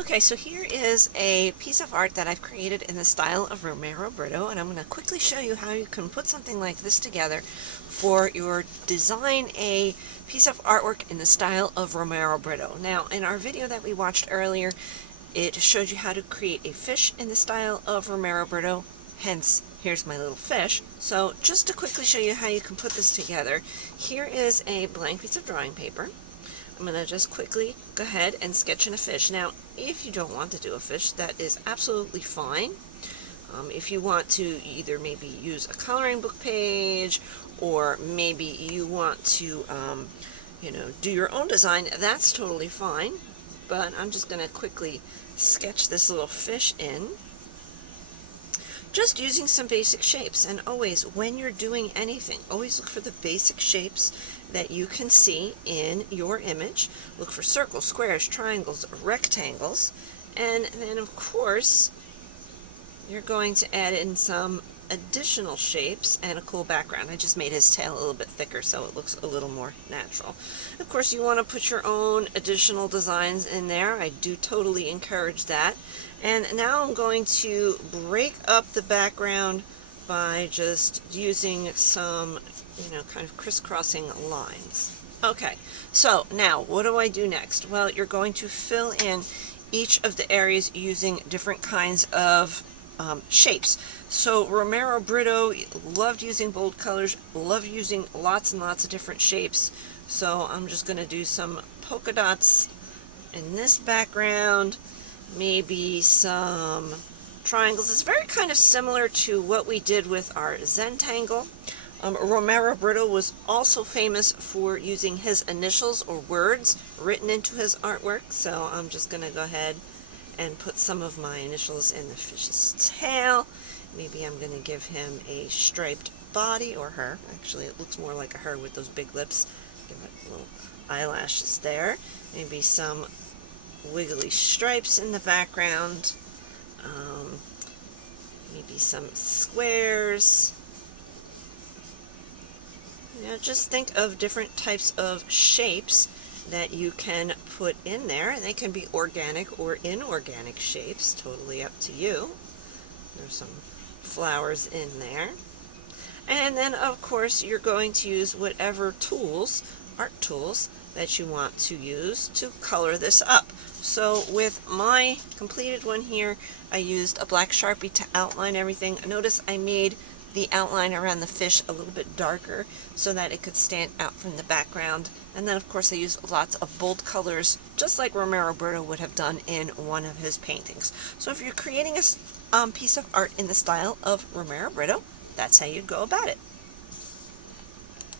Okay, so here is a piece of art that I've created in the style of Romero Britto, and I'm going to quickly show you how you can put something like this together for your design a piece of artwork in the style of Romero Britto. Now, in our video that we watched earlier, it showed you how to create a fish in the style of Romero Britto, hence here's my little fish. So just to quickly show you how you can put this together, here is a blank piece of drawing paper. I'm going to just quickly go ahead and sketch in a fish. Now, if you don't want to do a fish, that is absolutely fine. If you want to either maybe use a coloring book page, or maybe you want to, do your own design, that's totally fine. But I'm just going to quickly sketch this little fish in, just using some basic shapes. And always, when you're doing anything, always look for the basic shapes that you can see in your image. Look for circles, squares, triangles, rectangles, and then of course you're going to add in some additional shapes and a cool background. I just made his tail a little bit thicker so it looks a little more natural. Of course, you want to put your own additional designs in there. I do totally encourage that. And now I'm going to break up the background by just using some, kind of crisscrossing lines. Okay, so now what do I do next? Well, you're going to fill in each of the areas using different kinds of shapes. So Romero Britto loved using bold colors, loved using lots and lots of different shapes. So I'm just going to do some polka dots in this background, maybe some triangles. It's very kind of similar to what we did with our Zentangle. Romero Britto was also famous for using his initials or words written into his artwork, so I'm just going to go ahead and put some of my initials in the fish's tail. Maybe I'm going to give him a striped body, or her. Actually, it looks more like a her with those big lips. Give it little eyelashes there. Maybe some wiggly stripes in the background. Maybe some squares. Just think of different types of shapes that you can put in there, and they can be organic or inorganic shapes, totally up to you. There's some flowers in there. And then of course you're going to use whatever tools, art tools, that you want to use to color this up. So with my completed one here, I used a black Sharpie to outline everything. Notice I made the outline around the fish a little bit darker so that it could stand out from the background. And then of course I used lots of bold colors, just like Romero Britto would have done in one of his paintings. So if you're creating a piece of art in the style of Romero Britto, that's how you'd go about it.